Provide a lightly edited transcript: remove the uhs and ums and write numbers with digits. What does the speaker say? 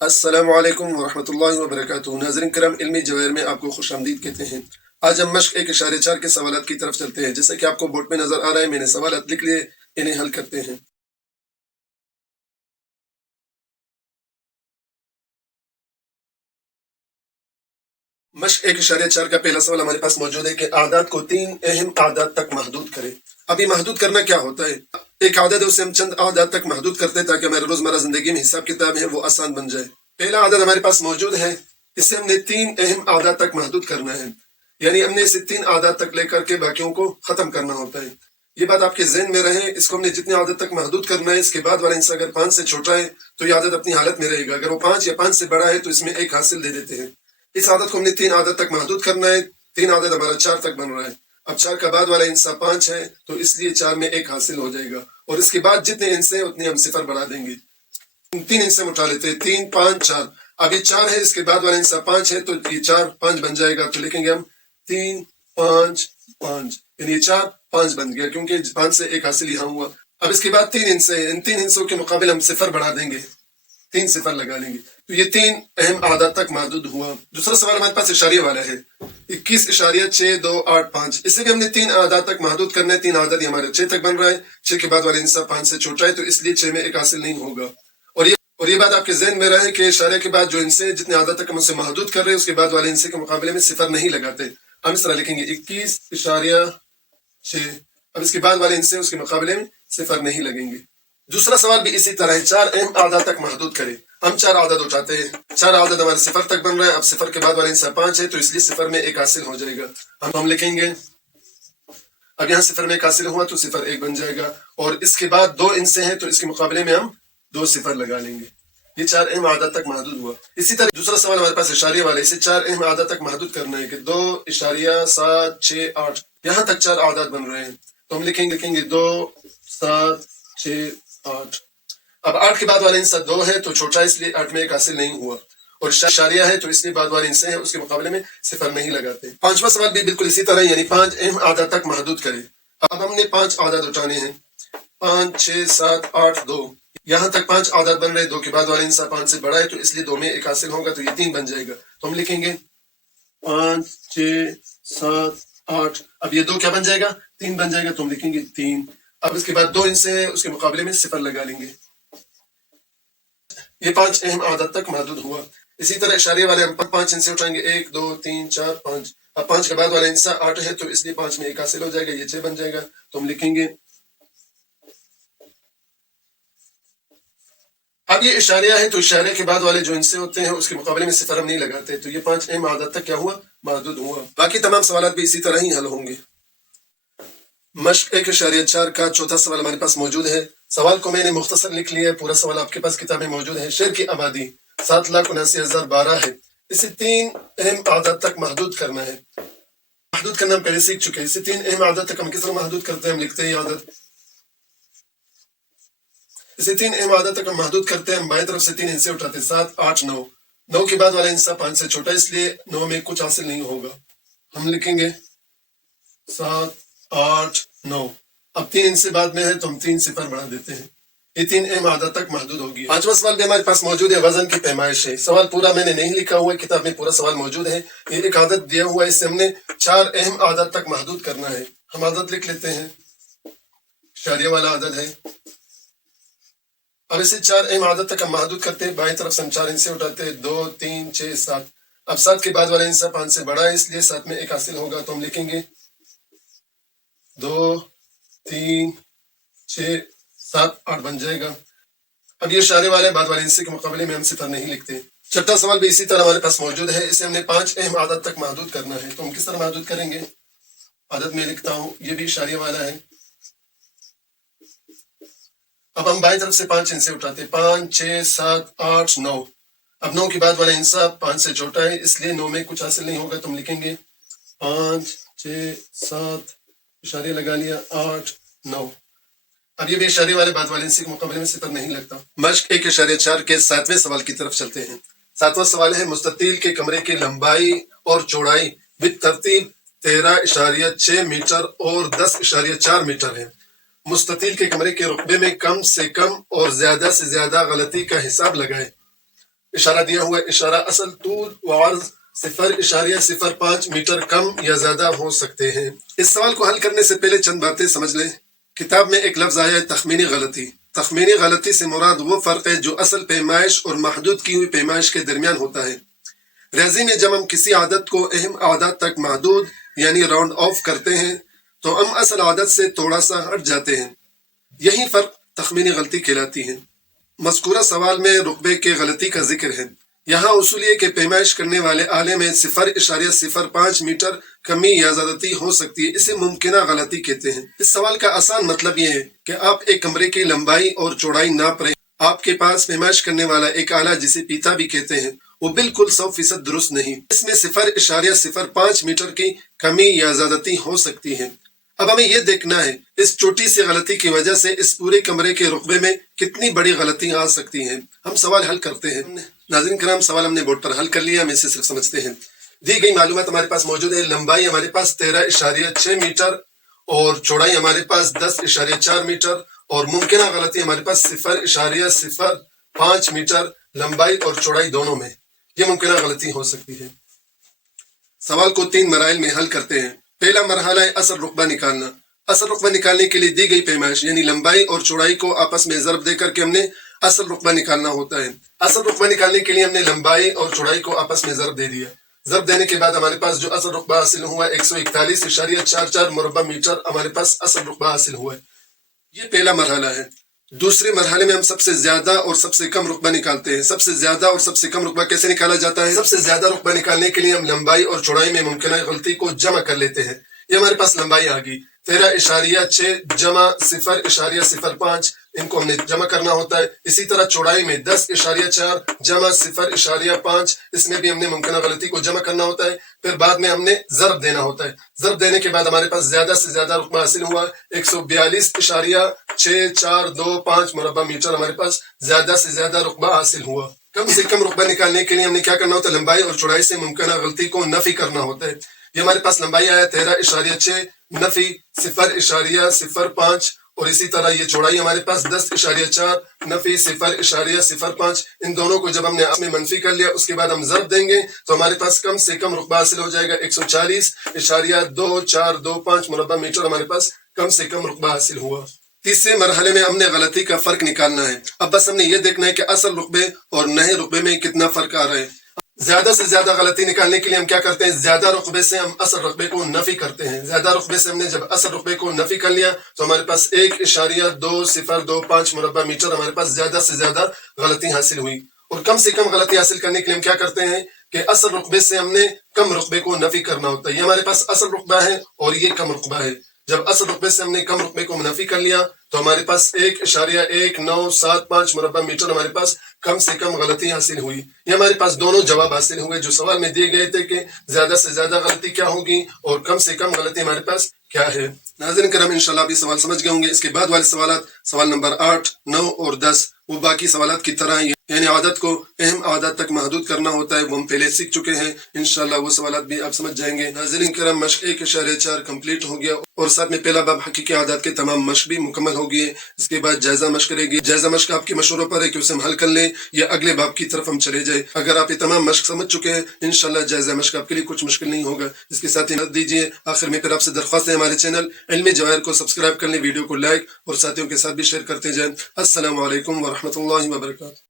السلام علیکم ورحمۃ اللہ وبرکاتہ۔ ناظرین کرام، علمی جواہر میں آپ کو خوش آمدید کہتے ہیں۔ آج ہم مشق 1.4 کے سوالات کی طرف چلتے ہیں۔ جیسا کہ آپ کو بورڈ میں نظر آ رہا ہے، میں نے سوالات لکھ لیے، انہیں حل کرتے ہیں۔ مشق 1.4 کا پہلا سوال ہمارے پاس موجود ہے کہ اعداد کو 3 اہم اعداد تک محدود کرے۔ اب یہ محدود کرنا کیا ہوتا ہے؟ ایک عدد ہے، اسے ہم چند اعداد تک محدود کرتے ہیں تاکہ ہمارے روزمرہ زندگی میں حساب کتاب ہے وہ آسان بن جائے۔ پہلا عدد ہمارے پاس موجود ہے، اسے ہم نے 3 اہم اعداد تک محدود کرنا ہے، یعنی ہم نے اسے 3 اعداد تک لے کر کے باقیوں کو ختم کرنا ہوتا ہے۔ یہ بات آپ کے ذہن میں رہے، اس کو ہم نے جتنے عدد تک محدود کرنا ہے، اس کے بعد والا حصہ اگر 5 سے چھوٹا ہے تو یہ عدد اپنی حالت میں رہے گا، اگر وہ 5 یا 5 سے بڑا ہے تو اس میں 1 حاصل دے دیتے ہیں۔ اس عادت کو ہم نے 3 عادت تک محدود کرنا ہے، 3 عادت ہمارا 4 تک بن رہا ہے۔ اب 4 کا بعد والا انسا 5 ہے تو اس لیے 4 میں 1 حاصل ہو جائے گا، اور اس کے بعد جتنے انسے ہیں اتنے ہم صفر بڑھا دیں گے۔ 3 انسے اٹھا لیتے ہیں، 3 5 4۔ اب یہ 4 ہے، اس کے بعد والا انسا 5 ہے تو یہ 4 5 بن جائے گا، تو لکھیں گے ہم 3 5 5، یعنی یہ 4 5 بن گیا کیونکہ 5 سے 1 حاصل یہاں ہوا۔ اب اس کے بعد 3 انسے ہیں، ان 3 انسوں کے مقابل ہم صفر بڑھا دیں گے، 3 صفر لگا لیں گے، تو یہ 3 اہم اعداد تک محدود ہوا۔ دوسرا سوال ہمارے پاس اشاریہ والا ہے، 21.6285۔ اسے بھی ہم نے 3 اعداد تک محدود کرنا ہے، 3 اعداد یہ ہمارے 6 تک بن رہا ہے، 6 کے بعد والا انسا 5 سے چھوٹا ہے تو اس لیے 6 میں 1 حاصل نہیں ہوگا۔ اور یہ بات آپ کے ذہن میں رہے کہ اشاریہ کے بعد جو انسے جتنے اعداد تک ہم اسے محدود کر رہے ہیں، اس کے بعد والے انسے کے مقابلے میں صفر نہیں لگاتے۔ ہم اس طرح لکھیں گے 21.6، اب اس کے بعد والے انسے اس کے مقابلے میں صفر نہیں لگیں گے۔ دوسرا سوال بھی اسی طرح ہے، 4 اہم اعداد تک محدود کرے۔ ہم 4 عدد اٹھاتے ہیں، 4 عدد ہمارے صفر تک بن رہا ہے، اب صفر کے بعد والا انسا 5 ہے تو اس لیے صفر میں 1 حاصل ہو جائے گا۔ ہم لکھیں گے، اب یہاں صفر میں 1 حاصل ہوا تو صفر 1 بن جائے گا، اور اس کے بعد 2 انسے ہیں تو اس کے مقابلے میں ہم 2 صفر لگا لیں گے۔ یہ 4 اہم اعداد تک محدود ہوا۔ اسی طرح دوسرا سوال ہمارے پاس اشاریہ والا ہے، اسے 4 اہم اعداد تک محدود کرنا ہے کہ 2.768، یہاں تک 4 اعداد بن رہے ہیں تو ہم لکھیں گے 2.768۔ اب 8 کے بعد والا انسا 2 ہے تو چھوٹا ہے، اس لیے 8 میں 1 حاصل نہیں ہوا، اور اشاریہ ہے تو اس لیے بعد والے انسے ہیں اس کے مقابلے میں صفر نہیں لگاتے۔ پانچواں سوال بھی بالکل اسی طرح، یعنی 5 اہم اعداد تک محدود کرے۔ اب ہم نے 5 اعداد اٹھانے ہیں، 5 6 7 8 2، یہاں تک 5 اعداد بن رہے، 2 کے بعد والا انسا 5 سے بڑا ہے تو اس لیے 2 میں 1 حاصل ہوگا تو یہ 3 بن جائے گا، تو ہم لکھیں گے 5 6 7 8۔ اب یہ 2 کیا بن جائے گا؟ 3 بن جائے گا، تو ہم لکھیں گے 3۔ اب اس کے بعد 2 انسے ہیں، اس کے مقابلے میں صفر لگا لیں گے۔ یہ 5 اہم اعداد تک محدود ہوا۔ اسی طرح اشاریہ والے ہم 5 انسے اٹھائیں گے، 1 2 3 4 5۔ اب 5 کے بعد والا انسا 8 ہے تو اس لیے 5 میں 1 حاصل ہو جائے گا، یہ 6 بن جائے گا، تو ہم لکھیں گے۔ اب یہ اشاریہ ہے تو اشاریہ کے بعد والے جو انسے ہوتے ہیں اس کے مقابلے میں صفر ہم نہیں لگاتے، تو یہ 5 اہم اعداد تک کیا ہوا؟ محدود ہوا۔ باقی تمام سوالات بھی اسی طرح ہی حل ہوں گے۔ مشق 1.4 کا چوتھا سوال ہمارے پاس موجود ہے۔ سوال کو میں نے مختصر لکھ لیا ہے، پورا سوال آپ کے پاس کتاب میں موجود ہے۔ شہر کی آبادی 7,79,012 ہے، اسے 3 اہم اعداد تک محدود کرنا ہے۔ محدود کرنا ہم پہلے سیکھ چکے ہیں، اسے 3 اہم اعداد تک ہم کس طرح محدود کرتے ہیں؟ ہم لکھتے ہیں یہ عادت، اسے 3 اہم اعداد تک ہم محدود کرتے ہیں۔ ہم بائیں طرف سے 3 انسے اٹھاتے ہیں، 7 8 9۔ 9 کے بعد والا انسا 5 سے چھوٹا ہے، اس لیے 9 میں کچھ حاصل نہیں ہوگا، ہم لکھیں گے 7 8 9۔ اب 3 انسے بعد میں ہے تو ہم 3 صفر بڑھا دیتے ہیں، یہ 3 اہم اعداد تک محدود ہوگی۔ پانچواں سوال بھی ہمارے پاس موجود ہے، وزن کی پیمائش ہے۔ سوال پورا میں نے نہیں لکھا ہوا ہے، کتاب میں پورا سوال موجود ہے۔ یہ ایک عادت دیا ہوا ہے، اس سے ہم نے 4 اہم اعداد تک محدود کرنا ہے۔ ہم عادت لکھ لیتے ہیں، اشاریہ والا عدد ہے۔ اب اسے 4 اہم عادت تک ہم محدود کرتے ہیں، بائیں طرف سے ہم 4 انسے اٹھاتے ہیں، 2 3 6 7۔ اب 7 کے بعد والا انسا 5 سے بڑا ہے، اس لیے 7 میں 1 حاصل ہوگا، تو ہم لکھیں گے 2 3 6 7 8 بن جائے گا۔ اب یہ اشارے والے بعد والے انسے کے مقابلے میں ہم صفر نہیں لکھتے۔ چھٹا سوال بھی اسی طرح ہمارے پاس موجود ہے، اسے ہم نے 5 اہم عادت تک محدود کرنا ہے، تو ہم کس طرح محدود کریں گے؟ عدد میں لکھتا ہوں، یہ بھی اشاریہ والا ہے۔ اب ہم بائیں طرف سے 5 انسے اٹھاتے ہیں، 5 6 7 8 9۔ اب 9 کے بعد والا انسا 5 سے چھوٹا ہے، اس لیے 9 میں کچھ حاصل نہیں ہوگا، تو ہم لکھیں گے 5 6 7، اشاریہ لگا لیا، 8 9۔ اب یہ بھی اشارے والے بعد والے انسے کے مقابلے میں صفر نہیں لگتا۔ مشق 1.4 کے 7ویں سوال کی طرف چلتے ہیں۔ 7واں سوال ہے، مستطیل کے کمرے کی لمبائی اور چوڑائی بالترتیب 13.6 میٹر اور 10.4 میٹر ہے۔ مستطیل کے کمرے کے رقبے میں کم سے کم اور زیادہ سے زیادہ غلطی کا حساب لگائے۔ اشارہ دیا ہوا اشارہ اصل طول و عرض 0.05 میٹر کم یا زیادہ ہو سکتے ہیں۔ اس سوال کو حل کرنے سے پہلے چند باتیں سمجھ لیں۔ کتاب میں ایک لفظ آیا ہے تخمینی غلطی۔ تخمینی غلطی سے مراد وہ فرق ہے جو اصل پیمائش اور محدود کی ہوئی پیمائش کے درمیان ہوتا ہے۔ ریاضی میں جب ہم کسی عادت کو اہم اعداد تک محدود یعنی راؤنڈ آف کرتے ہیں تو ہم اصل عادت سے تھوڑا سا ہٹ جاتے ہیں، یہی فرق تخمینی غلطی کہلاتی ہے۔ مذکورہ سوال میں رقبے کے غلطی کا ذکر ہے۔ یہاں اصول یہ کہ پیمائش کرنے والے آلے میں 0.05 میٹر کمی یا زیادتی ہو سکتی ہے، اسے ممکنہ غلطی کہتے ہیں۔ اس سوال کا آسان مطلب یہ ہے کہ آپ ایک کمرے کی لمبائی اور چوڑائی ناپ رہے ہیں۔ آپ کے پاس پیمائش کرنے والا ایک آلہ جسے پیتا بھی کہتے ہیں وہ بالکل 100% درست نہیں، اس میں 0.05 میٹر کی کمی یا زیادتی ہو سکتی ہے۔ اب ہمیں یہ دیکھنا ہے اس چھوٹی سی غلطی کی وجہ سے اس پورے کمرے کے رقبے میں کتنی بڑی غلطیاں آ سکتی ہیں۔ ہم سوال حل کرتے ہیں۔ ناظرین کرام، سوال ہم نے بورڈ پر حل کر لیا، ہم اسے صرف سمجھتے ہیں۔ دی گئی معلومات ہمارے پاس موجود ہے۔ لمبائی ہمارے پاس 13.6 میٹر اور چوڑائی ہمارے پاس 10.4 میٹر اور ممکنہ غلطی ہمارے پاس 0.05 میٹر لمبائی اور چوڑائی دونوں میں، یہ ممکنہ غلطی ہو سکتی ہے۔ سوال کو 3 مراحل میں حل کرتے ہیں۔ پہلا مرحلہ ہے اصل رقبہ نکالنا۔ اصل رقبہ نکالنے کے لیے دی گئی پیمائش یعنی لمبائی اور چوڑائی کو آپس میں ضرب دے کر کے ہم نے اصل رقبہ نکالنا ہوتا ہے۔ اصل رقبہ نکالنے کے لیے ہم نے لمبائی اور چوڑائی کو آپس میں ضرب دے دیا۔ ضرب دینے کے بعد ہمارے پاس جو اصل رقبہ حاصل ہوا 141.44 مربع میٹر ہمارے پاس اصل رقبہ حاصل ہوا ہے۔ یہ پہلا مرحلہ ہے۔ دوسرے مرحلے میں ہم سب سے زیادہ اور سب سے کم رقبہ نکالتے ہیں۔ سب سے زیادہ اور سب سے کم رقبہ کیسے نکالا جاتا ہے؟ سب سے زیادہ رقبہ نکالنے کے لیے ہم لمبائی اور چوڑائی میں ممکنہ غلطی کو جمع کر لیتے ہیں۔ یہ ہمارے پاس لمبائی آ گئی 13.6 جمع 0.05، ان کو ہم نے جمع کرنا ہوتا ہے۔ اسی طرح چوڑائی میں 10.4 جمع 0.5، اس میں بھی ہم نے ممکنہ غلطی کو جمع کرنا ہوتا ہے۔ پھر بعد میں ہم نے ضرب دینا ہوتا ہے۔ ضرب دینے کے بعد ہمارے پاس زیادہ سے زیادہ رقبہ حاصل ہوا 142.6425 مربع میٹر ہمارے پاس زیادہ سے زیادہ رقبہ حاصل ہوا۔ کم سے کم رقبہ نکالنے کے لیے ہم نے کیا کرنا ہوتا ہے؟ لمبائی اور چوڑائی سے ممکنہ غلطی کو نفی کرنا ہوتا ہے۔ یہ ہمارے پاس لمبائی آیا 13.6 نفی 0.05 اور اسی طرح یہ چوڑائی ہمارے پاس 10.4 نفی 0.05۔ ان دونوں کو جب ہم نے آپس میں منفی کر لیا اس کے بعد ہم ضرب دیں گے تو ہمارے پاس کم سے کم رقبہ حاصل ہو جائے گا 140.2425 مربع میٹر ہمارے پاس کم سے کم رقبہ حاصل ہوا۔ تیسرے مرحلے میں ہم نے غلطی کا فرق نکالنا ہے۔ اب بس ہم نے یہ دیکھنا ہے کہ اصل رقبے اور نئے رقبے میں کتنا فرق آ رہا ہے۔ زیادہ سے زیادہ غلطی نکالنے کے لیے ہم کیا کرتے ہیں؟ زیادہ رقبے سے ہم اصل رقبے کو نفی کرتے ہیں۔ زیادہ رقبے سے ہم نے جب اصل رقبے کو نفی کر لیا تو ہمارے پاس 1.2025 مربع میٹر ہمارے پاس زیادہ سے زیادہ غلطی حاصل ہوئی۔ اور کم سے کم غلطی حاصل کرنے کے لیے ہم کیا کرتے ہیں کہ اصل رقبے سے ہم نے کم رقبے کو نفی کرنا ہوتا ہے۔ یہ ہمارے پاس اصل رقبہ ہے اور یہ کم رقبہ ہے۔ جب اصل رقبے سے ہم نے کم رقبے کو منفی کر لیا تو ہمارے پاس 1.1975 مربع میٹر ہمارے پاس کم سے کم غلطی حاصل ہوئی۔ یہ ہمارے پاس دونوں جواب حاصل ہوئے جو سوال میں دیے گئے تھے کہ زیادہ سے زیادہ غلطی کیا ہوگی اور کم سے کم غلطی ہمارے پاس کیا ہے۔ ناظرین کرام، انشاءاللہ آپ یہ سوال سمجھ گئے ہوں گے۔ اس کے بعد والے سوالات، سوال نمبر 8، 9 اور 10، وہ باقی سوالات کی طرح ہی یعنی عادت کو اہم عادت تک محدود کرنا ہوتا ہے، وہ ہم پہلے سیکھ چکے ہیں۔ انشاءاللہ وہ سوالات بھی آپ سمجھ جائیں گے۔ ناظرین کرام، مشق 1.4 کمپلیٹ ہو گیا اور ساتھ میں پہلا باب حقیقی عادات کے تمام مشق بھی مکمل ہو گئی ہے۔ اس کے بعد جائزہ مشق رہے گی۔ جائزہ مشق آپ کے مشوروں پر ہے کہ اسے ہم حل کر لیں یا اگلے باب کی طرف ہم چلے جائیں۔ اگر آپ یہ تمام مشق سمجھ چکے ہیں انشاءاللہ جائزہ مشق آپ کے لیے کچھ مشکل نہیں ہوگا۔ اس کے ساتھ ہی مدد دیجیے۔ آخر میں پھر آپ سے درخواست ہے ہمارے چینل علمی جواہر کو سبسکرائب کر لیں، ویڈیو کو لائک اور ساتھیوں کے ساتھ بھی شیئر کرتے جائیں۔ السلام علیکم ورحمۃ اللہ وبرکاتہ۔